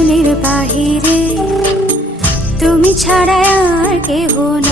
মনের বাহিরে। তুমি ছাড়া আর কেহ না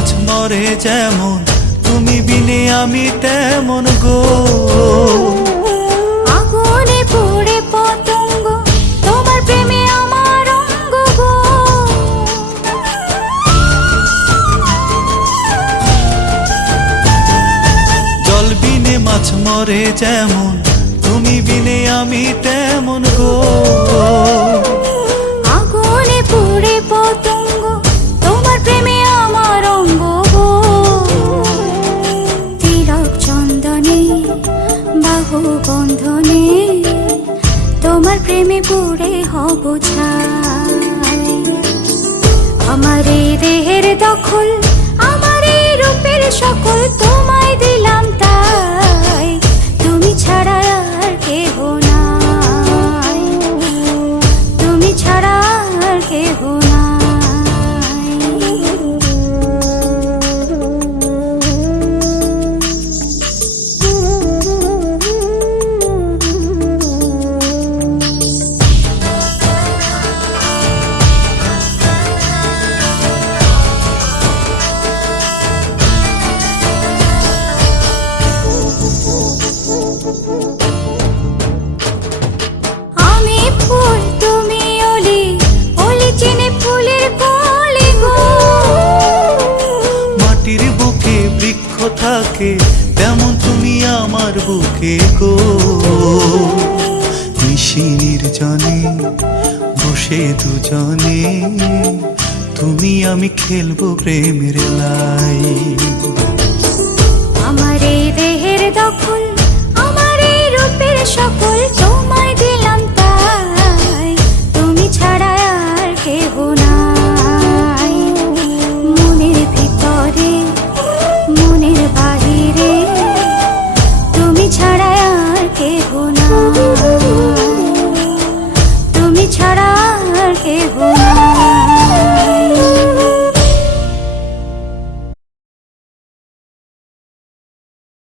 মাছ মরে যেমন তুমি বিনে আমি তেমন গো। জল বিনে মাছ মরে যেমন তুমি বিনে আমি তেমন তোমার প্রেমে পড়ে হব ছাই। আমার এই দেহের দক্ষ থাকে তেমন তুমি আমার বুকে গো। নিশি নির্জনে বসে দুজনে, তুমি আমি খেলব প্রেমের লাই। আমার এই দেহের দখল